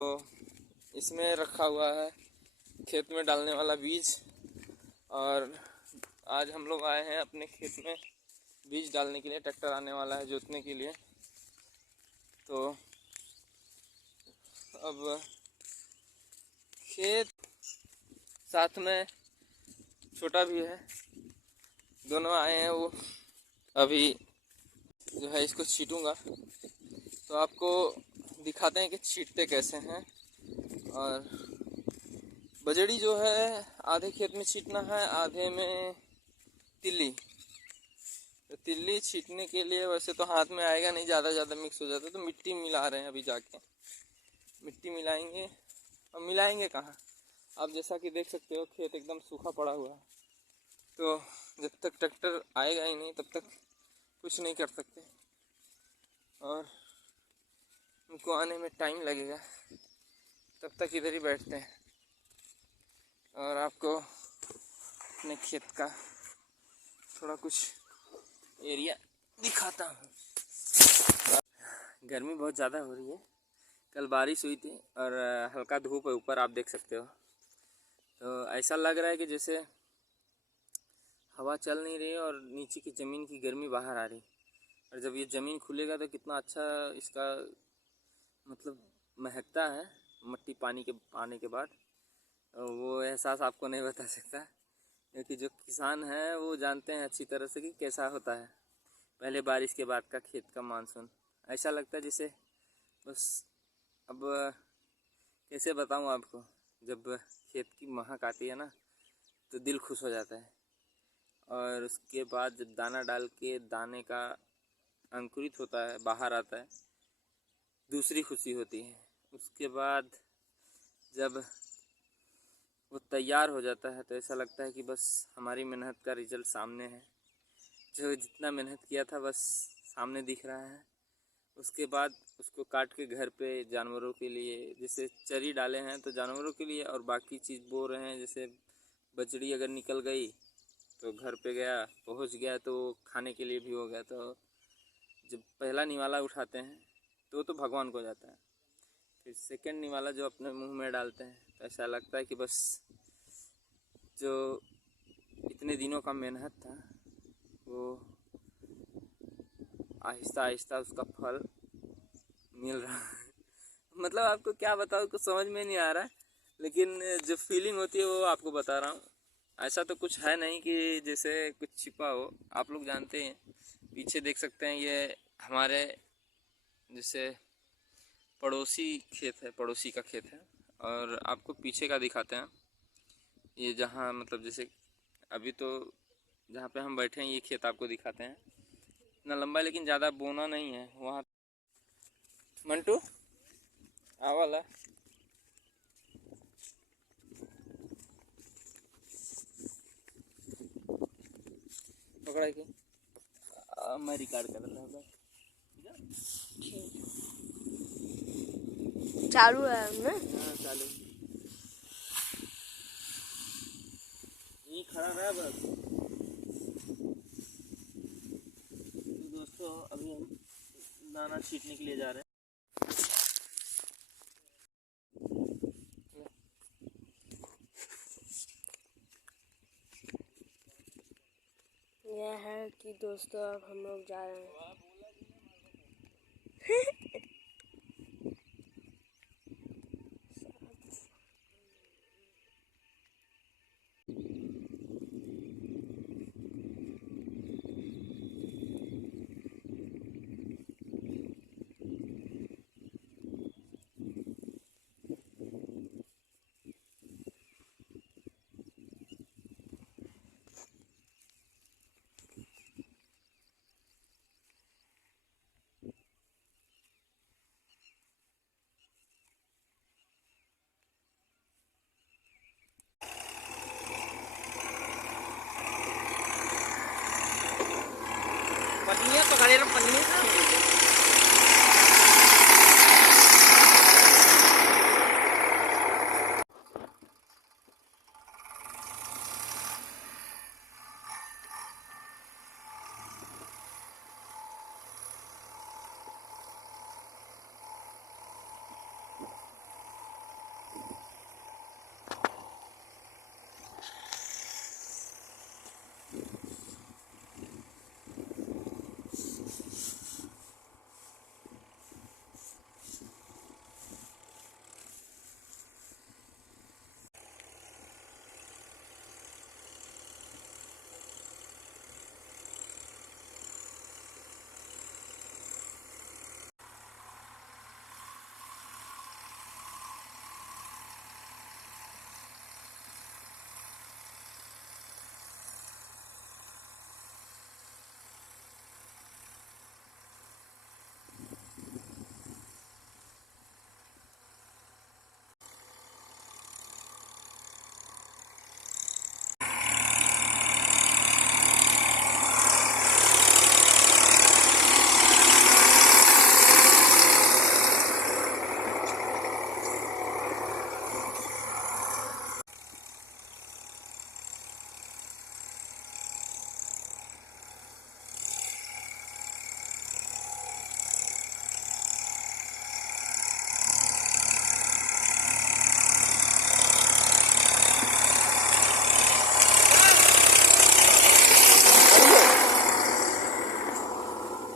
तो इसमें रखा हुआ है खेत में डालने वाला बीज। और आज हम लोग आए हैं अपने खेत में बीज डालने के लिए। ट्रैक्टर आने वाला है जोतने के लिए। तो अब खेत साथ में छोटा भी है, दोनों आए हैं। वो अभी जो है इसको छीटूंगा, तो आपको दिखाते हैं कि छीटते कैसे हैं। और बजड़ी जो है आधे खेत में छीटना है, आधे में तिल्ली। तो तिल्ली छीटने के लिए वैसे तो हाथ में आएगा नहीं, ज़्यादा मिक्स हो जाता है, तो मिट्टी मिला रहे हैं। अभी जाके मिट्टी मिलाएंगे। और मिलाएंगे कहाँ, आप जैसा कि देख सकते हो खेत एकदम सूखा पड़ा हुआ है। तो जब तक ट्रैक्टर आएगा ही नहीं तब तक कुछ नहीं कर सकते, और उनको आने में टाइम लगेगा। तब तक इधर ही बैठते हैं और आपको अपने खेत का थोड़ा कुछ एरिया दिखाता हूँ। गर्मी बहुत ज़्यादा हो रही है। कल बारिश हुई थी और हल्का धूप है ऊपर, आप देख सकते हो। तो ऐसा लग रहा है कि जैसे हवा चल नहीं रही है और नीचे की ज़मीन की गर्मी बाहर आ रही। और जब ये ज़मीन खुलेगा तो कितना अच्छा इसका मतलब महकता है मट्टी पानी के आने के बाद। वो एहसास आपको नहीं बता सकता, क्योंकि जो किसान हैं वो जानते हैं अच्छी तरह से कि कैसा होता है पहले बारिश के बाद का खेत का मानसून। ऐसा लगता है जैसे बस, अब कैसे बताऊं आपको, जब खेत की महक आती है ना तो दिल खुश हो जाता है। और उसके बाद जब दाना डाल के दाने का अंकुरित होता है, बाहर आता है, दूसरी खुशी होती है। उसके बाद जब वो तैयार हो जाता है तो ऐसा लगता है कि बस हमारी मेहनत का रिजल्ट सामने है। जो जितना मेहनत किया था बस सामने दिख रहा है। उसके बाद उसको काट के घर पे जानवरों के लिए, जैसे चरी डाले हैं तो जानवरों के लिए, और बाकी चीज़ बो रहे हैं। जैसे बजड़ी अगर निकल गई तो घर पे गया, पहुंच गया तो खाने के लिए भी हो गया। तो जब पहला निवाला उठाते हैं तो भगवान को जाता है। फिर सेकंड निवाला जो अपने मुंह में डालते हैं तो ऐसा लगता है कि बस जो इतने दिनों का मेहनत था वो आहिस्ता आहिस्ता उसका फल मिल रहा है। मतलब आपको क्या बताऊँ, कुछ समझ में नहीं आ रहा है, लेकिन जो फीलिंग होती है वो आपको बता रहा हूँ। ऐसा तो कुछ है नहीं कि जैसे कुछ छिपा हो। आप लोग जानते हैं, पीछे देख सकते हैं ये हमारे जैसे पड़ोसी खेत है, पड़ोसी का खेत है। और आपको पीछे का दिखाते हैं। ये जहाँ मतलब जैसे अभी तो जहाँ पे हम बैठे हैं ये खेत आपको दिखाते हैं। इतना लंबा, लेकिन ज़्यादा बोना नहीं है वहाँ। मंटू आवाला पकड़ा के मैं रिकॉर्ड कर रहा हूँ। चालू है उनमें। हाँ चालू, ये खड़ा रहा बस। तो दोस्तों अभी हम दाना छीटने के लिए जा रहे हैं। यह है कि दोस्तों अब हम लोग जा रहे हैं।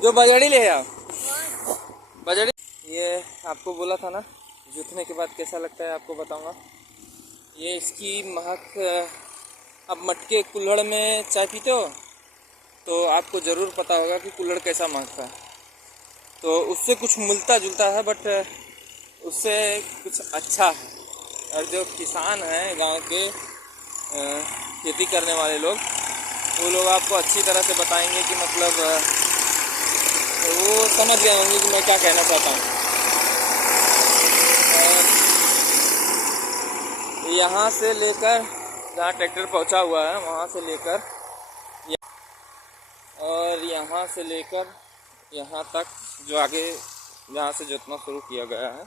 जो बजड़ी ले आओ, बजड़ी। ये आपको बोला था ना, जुतने के बाद कैसा लगता है आपको बताऊंगा। ये इसकी महक, आप मटके कुल्हड़ में चाय पीते हो तो आपको ज़रूर पता होगा कि कुल्हड़ कैसा महकता है। तो उससे कुछ मिलता जुलता है, बट उससे कुछ अच्छा है। और जो किसान हैं गांव के, खेती करने वाले लोग, वो लोग आपको अच्छी तरह से बताएंगे कि मतलब वो समझ गए होंगे कि मैं क्या कहना चाहता हूँ। यहाँ से लेकर जहाँ ट्रैक्टर पहुँचा हुआ है वहाँ से लेकर, और यहाँ से लेकर यहाँ तक जो आगे जहाँ से जोतना शुरू किया गया है,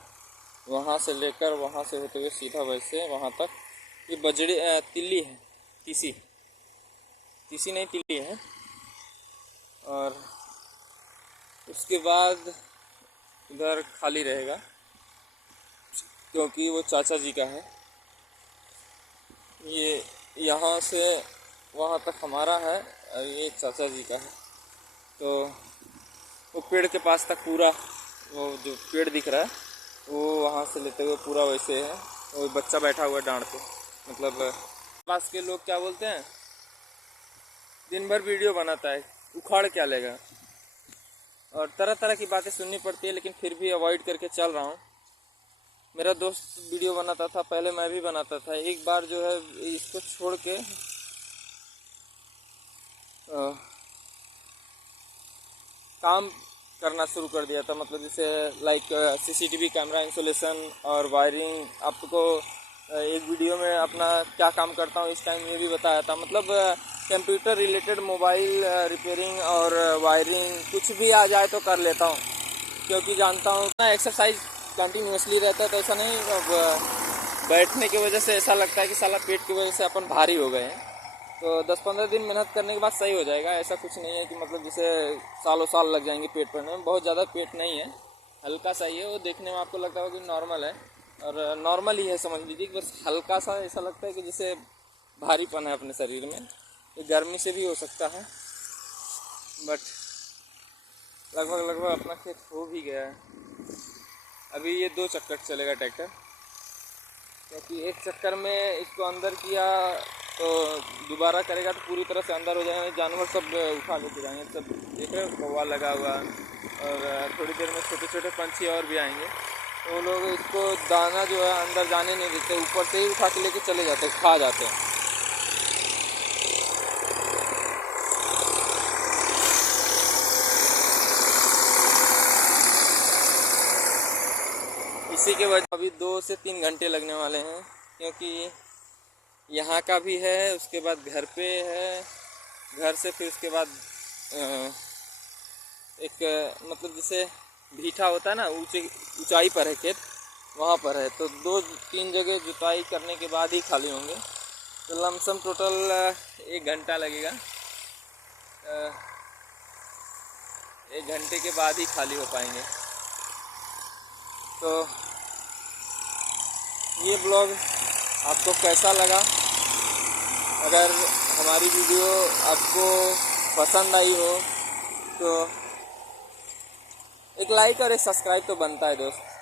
वहाँ से लेकर वहाँ से होते हुए सीधा वैसे वहाँ तक, ये बजड़ी तिल्ली है, तीसी नहीं तिल्ली है। और उसके बाद इधर खाली रहेगा क्योंकि वो चाचा जी का है। ये यहाँ से वहाँ तक हमारा है और ये चाचा जी का है। तो वो पेड़ के पास तक पूरा, वो जो पेड़ दिख रहा है वो वहाँ से लेते हुए पूरा वैसे है। वो बच्चा बैठा हुआ है डांड पे, मतलब पास के लोग क्या बोलते हैं, दिन भर वीडियो बनाता है, उखाड़ क्या लेगा, और तरह तरह की बातें सुननी पड़ती है, लेकिन फिर भी अवॉइड करके चल रहा हूँ। मेरा दोस्त वीडियो बनाता था पहले, मैं भी बनाता था। एक बार जो है इसको छोड़ के काम करना शुरू कर दिया था, मतलब जैसे लाइक सीसीटीवी कैमरा इंस्टॉलेशन और वायरिंग। आपको एक वीडियो में अपना क्या काम करता हूँ इस टाइम ये भी बताया था। मतलब कंप्यूटर रिलेटेड, मोबाइल रिपेयरिंग और वायरिंग कुछ भी आ जाए तो कर लेता हूँ, क्योंकि जानता हूँ ना एक्सरसाइज कंटिन्यूसली रहता है तो ऐसा नहीं, अब बैठने की वजह से ऐसा लगता है कि साला पेट की वजह से अपन भारी हो गए हैं। तो 10-15 दिन मेहनत करने के बाद सही हो जाएगा। ऐसा कुछ नहीं है कि मतलब जैसे सालों साल लग जाएंगे पेट भरने में। बहुत ज़्यादा पेट नहीं है, हल्का सा ही है। वो देखने में आपको लगता होगा कि नॉर्मल है, और नॉर्मल ही है समझ लीजिए, बस हल्का सा ऐसा लगता है कि जैसे भारीपन है अपने शरीर में। ये गर्मी से भी हो सकता है, बट लगभग अपना खेत हो भी गया है। अभी ये 2 चक्कर चलेगा ट्रैक्टर, क्योंकि एक चक्कर में इसको अंदर किया तो दोबारा करेगा तो पूरी तरह से अंदर हो जाएगा। जानवर सब उठा लेते जाएंगे। सब देख रहे हो, कौवा लगा हुआ, और थोड़ी देर में छोटे छोटे पंछी और भी आएंगे। तो वो लोग इसको दाना जो है अंदर जाने नहीं देते, ऊपर से ही उठा के लेके चले जाते हैं, खा जाते हैं। इसी के वजह अभी 2 से 3 घंटे लगने वाले हैं, क्योंकि यहाँ का भी है, उसके बाद घर पे है, घर से फिर उसके बाद एक मतलब जैसे भीठा होता है ना, ऊंचाई पर है खेत, वहाँ पर है। तो 2-3 जगह जुताई करने के बाद ही खाली होंगे। तो लमसम टोटल 1 घंटा लगेगा। 1 घंटे के बाद ही खाली हो पाएंगे। तो ये ब्लॉग आपको कैसा लगा? अगर हमारी वीडियो आपको पसंद आई हो तो एक लाइक और एक सब्सक्राइब तो बनता है दोस्त।